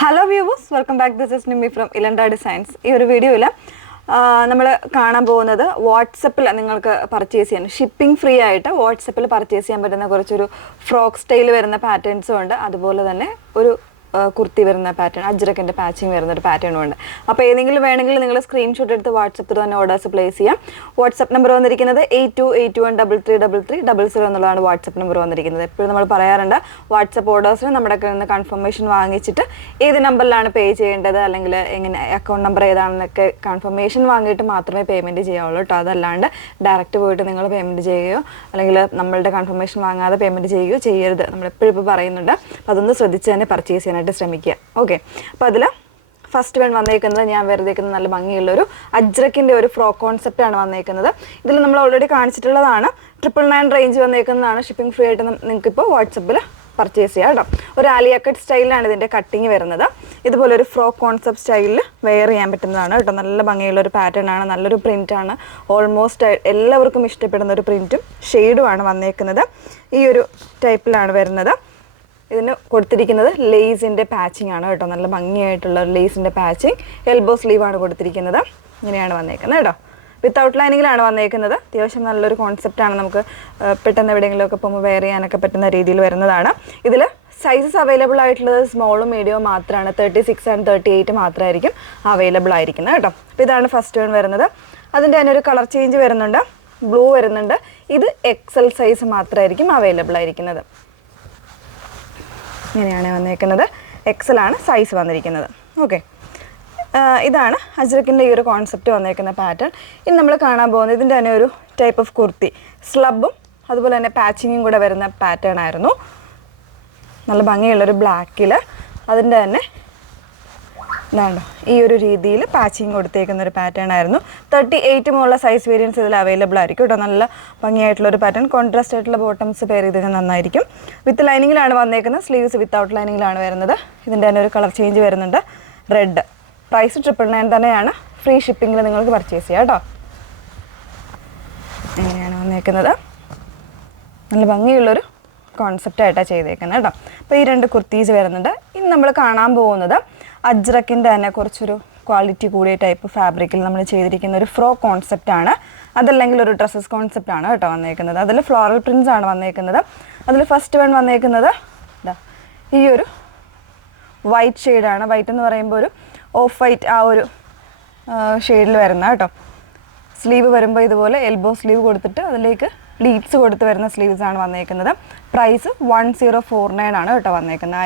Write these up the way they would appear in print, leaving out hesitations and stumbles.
Hello viewers, welcome back. This is Nimmi from Elanda designs. ഈ ഒരു വീഡിയോയിൽ നമ്മൾ കാണാൻ പോകുന്നത് വാട്സപ്പിൽ നിങ്ങൾക്ക് പർച്ചേസ് ചെയ്യാൻ ഷിപ്പിംഗ് ഫ്രീ ആയിട്ട് വാട്സപ്പിൽ പർച്ചേസ് ചെയ്യാൻ പറ്റുന്ന കുറച്ചൊരു ഫ്രോക്ക് സ്റ്റൈൽ വരുന്ന പാറ്റേൺസും ഉണ്ട്. അതുപോലെ തന്നെ ഒരു കുർത്തി വരുന്ന പാറ്റേൺ, അജ്രക്കിൻ്റെ പാച്ചിങ് വരുന്നൊരു പാറ്റേണും ഉണ്ട്. അപ്പോൾ ഏതെങ്കിലും വേണമെങ്കിൽ നിങ്ങൾ സ്ക്രീൻഷോട്ട് എടുത്ത് വാട്സപ്പിൽ തന്നെ ഓർഡേഴ്സ് പ്ലേസ് ചെയ്യാം. വാട്സപ്പ് നമ്പർ വന്നിരിക്കുന്നത് 8281333300 എന്നുള്ളതാണ് വാട്സപ്പ് നമ്പർ വന്നിരിക്കുന്നത്. എപ്പോഴും നമ്മൾ പറയാറുണ്ട്, വാട്സപ്പ് ഓർഡേഴ്സിന് നമ്മുടെ നിന്ന് കൺഫർമേഷൻ വാങ്ങിച്ചിട്ട് ഏത് നമ്പറിലാണ് പേ ചെയ്യേണ്ടത്, അല്ലെങ്കിൽ എങ്ങനെ അക്കൗണ്ട് നമ്പർ ഏതാണെന്നൊക്കെ കൺഫർമേഷൻ വാങ്ങിയിട്ട് മാത്രമേ പേയ്മെൻറ്റ് ചെയ്യാവുള്ളൂ കേട്ടോ. അതല്ലാണ്ട് ഡയറക്റ്റ് പോയിട്ട് നിങ്ങൾ പേയ്മെൻറ്റ് ചെയ്യുകയോ അല്ലെങ്കിൽ നമ്മളുടെ കൺഫർമേഷൻ വാങ്ങാതെ പേയ്മെൻറ്റ് ചെയ്യുകയോ ചെയ്യരുത്. നമ്മളെപ്പോഴും ഇപ്പോൾ പറയുന്നുണ്ട്. അപ്പോൾ അതൊന്ന് ശ്രദ്ധിച്ച് തന്നെ പർച്ചേസ് ചെയ്യാനായിട്ട് ശ്രമിക്കുക. ഓക്കെ, അപ്പോൾ അതിൽ ഫസ്റ്റ് വൺ വന്നേക്കുന്നത് ഞാൻ വെറുതേക്കുന്ന നല്ല ഭംഗിയുള്ളൊരു അജ്രക്കിൻ്റെ ഒരു ഫ്രോക്ക് കോൺസെപ്റ്റാണ് വന്നേക്കുന്നത്. ഇതിൽ നമ്മൾ ഓൾറെഡി കാണിച്ചിട്ടുള്ളതാണ്. 999 റേഞ്ച് വന്നേക്കുന്നതാണ്. ഷിപ്പിംഗ് ഫ്രീ ആയിട്ട് നിങ്ങൾക്കിപ്പോൾ വാട്സപ്പിൽ പർച്ചേസ് ചെയ്യാം കേട്ടോ. ഒരു ആലിയ കട്ട് സ്റ്റൈലിലാണ് ഇതിൻ്റെ കട്ടിങ് വരുന്നത്. ഇതുപോലെ ഒരു ഫ്രോക്ക് കോൺസെപ്റ്റ് സ്റ്റൈലിൽ വെയർ ചെയ്യാൻ പറ്റുന്നതാണ് കേട്ടോ. നല്ല ഭംഗിയുള്ളൊരു പാറ്റേൺ ആണ്, നല്ലൊരു പ്രിൻ്റാണ്. ഓൾമോസ്റ്റ് എല്ലാവർക്കും ഇഷ്ടപ്പെടുന്ന ഒരു പ്രിൻറ്റും ഷെയ്ഡുമാണ് വന്നേക്കുന്നത്. ഈ ഒരു ടൈപ്പിലാണ് വരുന്നത്. ഇതിന് കൊടുത്തിരിക്കുന്നത് ലേസിൻ്റെ പാച്ചിങ് ആണ് കേട്ടോ. നല്ല ഭംഗിയായിട്ടുള്ള ലേസിൻ്റെ പാച്ചിങ്. എൽബോ സ്ലീവാണ് കൊടുത്തിരിക്കുന്നത്. ഇങ്ങനെയാണ് വന്നേക്കുന്നത് കേട്ടോ. വിത്തൗട്ട് ലൈനിങ്ങിലാണ് വന്നേക്കുന്നത്. അത്യാവശ്യം നല്ലൊരു കോൺസെപ്റ്റാണ്. നമുക്ക് പെട്ടെന്ന് എവിടെയെങ്കിലുമൊക്കെ പോകുമ്പോൾ വെയർ ചെയ്യാനൊക്കെ പറ്റുന്ന രീതിയിൽ വരുന്നതാണ്. ഇതിൽ സൈസസ് അവൈലബിൾ ആയിട്ടുള്ളത് സ്മോളും മീഡിയവും മാത്രമാണ്. 36 ആൻഡ് 38 മാത്രമായിരിക്കും അവൈലബിൾ ആയിരിക്കുന്നത് കേട്ടോ. അപ്പോൾ ഇതാണ് ഫസ്റ്റ് വൺ വരുന്നത്. അതിൻ്റെ തന്നെ ഒരു കളർ ചേഞ്ച് വരുന്നുണ്ട്. ബ്ലൂ വരുന്നുണ്ട്. ഇത് XL സൈസ് മാത്രമായിരിക്കും അവൈലബിൾ ആയിരിക്കുന്നത്. ഇങ്ങനെയാണ് വന്നേക്കുന്നത്. XL ആണ് സൈസ് വന്നിരിക്കുന്നത്. ഓക്കെ, ഇതാണ് അജ്രക്കിൻ്റെ ഈ ഒരു കോൺസെപ്റ്റ് വന്നേക്കുന്ന പാറ്റേൺ. ഇനി നമ്മൾ കാണാൻ പോകുന്നത് ഇതിൻ്റെ തന്നെ ഒരു ടൈപ്പ് ഓഫ് കുർത്തി, സ്ലബും അതുപോലെ തന്നെ പാച്ചിങ്ങും കൂടെ വരുന്ന പാറ്റേൺ ആയിരുന്നു. നല്ല ഭംഗിയുള്ളൊരു ബ്ലാക്കിൽ അതിൻ്റെ തന്നെ ഇതാണ്ടോ ഈ ഒരു രീതിയിൽ പാച്ചിങ് കൊടുത്തേക്കുന്ന ഒരു പാറ്റേൺ ആയിരുന്നു. 38 മുതലുള്ള സൈസ് വേരിയൻസ് ഇതിൽ അവൈലബിൾ ആയിരിക്കും കേട്ടോ. നല്ല ഭംഗിയായിട്ടുള്ളൊരു പാറ്റേൺ. കോൺട്രാസ്റ്റ് ആയിട്ടുള്ള ബോട്ടംസ് പെയർ ചെയ്തത് നന്നായിരിക്കും. വിത്ത് ലൈനിങ്ങിലാണ് വന്നേക്കുന്നത്. സ്ലീവ്സ് വിത്തൗട്ട് ലൈനിങ്ങിലാണ് വരുന്നത്. ഇതിൻ്റെ തന്നെ ഒരു കളർ ചേഞ്ച് വരുന്നുണ്ട്, റെഡ്. പ്രൈസ് 999 തന്നെയാണ്. ഫ്രീ ഷിപ്പിങ്ങിൽ നിങ്ങൾക്ക് പർച്ചേസ് ചെയ്യാം കേട്ടോ. ഇങ്ങനെയാണ് വന്നേക്കുന്നത്. നല്ല ഭംഗിയുള്ളൊരു കോൺസെപ്റ്റായിട്ടാണ് ചെയ്തേക്കുന്നത് കേട്ടോ. അപ്പോൾ ഈ രണ്ട് കുർത്തീസ് വരുന്നുണ്ട്. ഇനി നമ്മൾ കാണാൻ പോകുന്നത് അജ്രക്കിൻ്റെ തന്നെ കുറച്ചൊരു ക്വാളിറ്റി കൂടിയ ടൈപ്പ് ഫാബ്രിക്കിൽ നമ്മൾ ചെയ്തിരിക്കുന്ന ഒരു ഫ്രോക്ക് കോൺസെപ്റ്റാണ്. അതല്ലെങ്കിൽ ഒരു ഡ്രസ്സസ് കോൺസെപ്റ്റാണ് കേട്ടോ വന്നേക്കുന്നത്. അതിൽ ഫ്ലോറൽ പ്രിൻസ് ആണ് വന്നേക്കുന്നത്. അതിൽ ഫസ്റ്റ് വൺ വന്നേക്കുന്നത് ഈ ഒരു വൈറ്റ് ഷെയ്ഡാണ്. വൈറ്റ് എന്ന് പറയുമ്പോൾ ഒരു ഓഫ് വൈറ്റ് ആ ഒരു ഷെയ്ഡിൽ വരുന്ന കേട്ടോ. സ്ലീവ് വരുമ്പോൾ ഇതുപോലെ എൽബോ സ്ലീവ് കൊടുത്തിട്ട് അതിലേക്ക് പ്ലീറ്റ്സ് കൊടുത്ത് വരുന്ന സ്ലീവ്സാണ് വന്നേക്കുന്നത്. പ്രൈസ് 1049 ആണ് കേട്ടോ വന്നേക്കുന്നത്.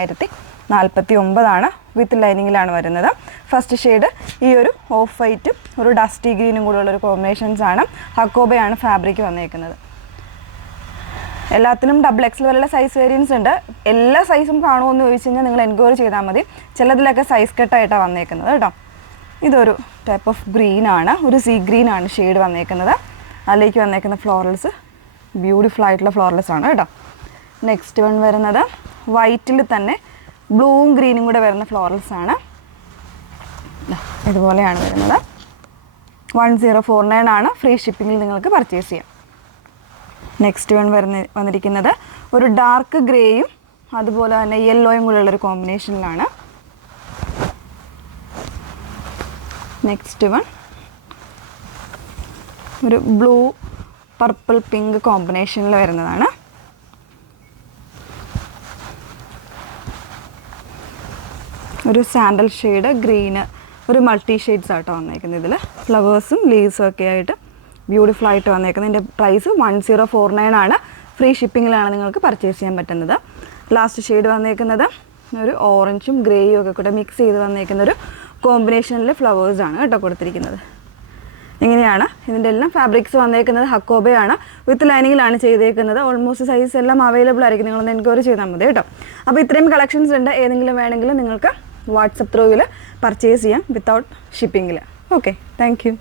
1049 വിത്ത് ലൈനിങ്ങിലാണ് വരുന്നത്. ഫസ്റ്റ് ഷെയ്ഡ് ഈ ഒരു ഓഫ് വൈറ്റും ഒരു ഡസ്റ്റി ഗ്രീനും കൂടെ ഉള്ളൊരു കോമ്പിനേഷൻസ് ആണ്. ഹക്കോബയാണ് ഫാബ്രിക് വന്നേക്കുന്നത്. എല്ലാത്തിനും XL വരെയുള്ള സൈസ് വേരിയൻസ് ഉണ്ട്. എല്ലാ സൈസും കാണുമെന്ന് ചോദിച്ചു കഴിഞ്ഞാൽ നിങ്ങൾ എൻക്വയറി ചെയ്താൽ മതി. ചിലതിലൊക്കെ സൈസ് കട്ടായിട്ടാണ് വന്നേക്കുന്നത് കേട്ടോ. ഇതൊരു ടൈപ്പ് ഓഫ് ഗ്രീനാണ്, ഒരു സീ ഗ്രീനാണ് ഷെയ്ഡ് വന്നേക്കുന്നത്. അതിലേക്ക് വന്നേക്കുന്ന ഫ്ലോറൽസ് ബ്യൂട്ടിഫുൾ ആയിട്ടുള്ള ഫ്ലോറൽസ് ആണ് കേട്ടോ. നെക്സ്റ്റ് വൺ വരുന്നത് വൈറ്റിൽ തന്നെ ബ്ലൂവും ഗ്രീനും കൂടെ വരുന്ന ഫ്ലോറൽസ് ആണ്. ഇതുപോലെയാണ് വരുന്നത്. 1049 ആണ്. ഫ്രീ ഷിപ്പിങ്ങിൽ നിങ്ങൾക്ക് പർച്ചേസ് ചെയ്യാം. നെക്സ്റ്റ് വൺ വന്നിരിക്കുന്നത് ഒരു ഡാർക്ക് ഗ്രേയും അതുപോലെ തന്നെ യെല്ലോയും കൂടെ ഉള്ളൊരു കോമ്പിനേഷനിലാണ്. നെക്സ്റ്റ് വൺ ഒരു ബ്ലൂ പർപ്പിൾ പിങ്ക് കോമ്പിനേഷനിൽ വരുന്നതാണ്. ഒരു സാൻഡൽ ഷെയ്ഡ്, ഗ്രീന്, ഒരു മൾട്ടി ഷെയ്ഡ്സ് ആയിട്ട് വന്നേക്കുന്നത്. ഇതിൽ ഫ്ലവേഴ്സും ലീവ്സും ഒക്കെ ആയിട്ട് ബ്യൂട്ടിഫുൾ ആയിട്ട് വന്നേക്കുന്നത്. ഇതിൻ്റെ പ്രൈസ് 1049 ആണ്. ഫ്രീ ഷിപ്പിങ്ങിലാണ് നിങ്ങൾക്ക് പർച്ചേസ് ചെയ്യാൻ പറ്റുന്നത്. ലാസ്റ്റ് ഷെയ്ഡ് വന്നേക്കുന്നത് ഒരു ഓറഞ്ചും ഗ്രേയും ഒക്കെ കൂടെ മിക്സ് ചെയ്ത് വന്നേക്കുന്ന ഒരു കോമ്പിനേഷനിൽ ഫ്ലവേഴ്സാണ് കേട്ടോ കൊടുത്തിരിക്കുന്നത്. ഇങ്ങനെയാണ് ഇതിൻ്റെ എല്ലാം ഫാബ്രിക്സ് വന്നേക്കുന്നത്. ഹക്കോബയാണ്. വിത്ത് ലൈനിങ്ങിലാണ് ചെയ്തേക്കുന്നത്. ഓൾമോസ്റ്റ് സൈസ് എല്ലാം അവൈലബിൾ ആയിരിക്കും. നിങ്ങളൊന്ന് എൻക്വയറി ചെയ്താൽ മതി കേട്ടോ. അപ്പോൾ ഇത്രയും കളക്ഷൻസ് ഉണ്ട്. ഏതെങ്കിലും വേണമെങ്കിൽ നിങ്ങൾക്ക് വാട്സപ്പ് ത്രൂവിൽ പർച്ചേസ് ചെയ്യാം വിത്തൗട്ട് ഷിപ്പിങ്ങിൽ. Okay, thank U.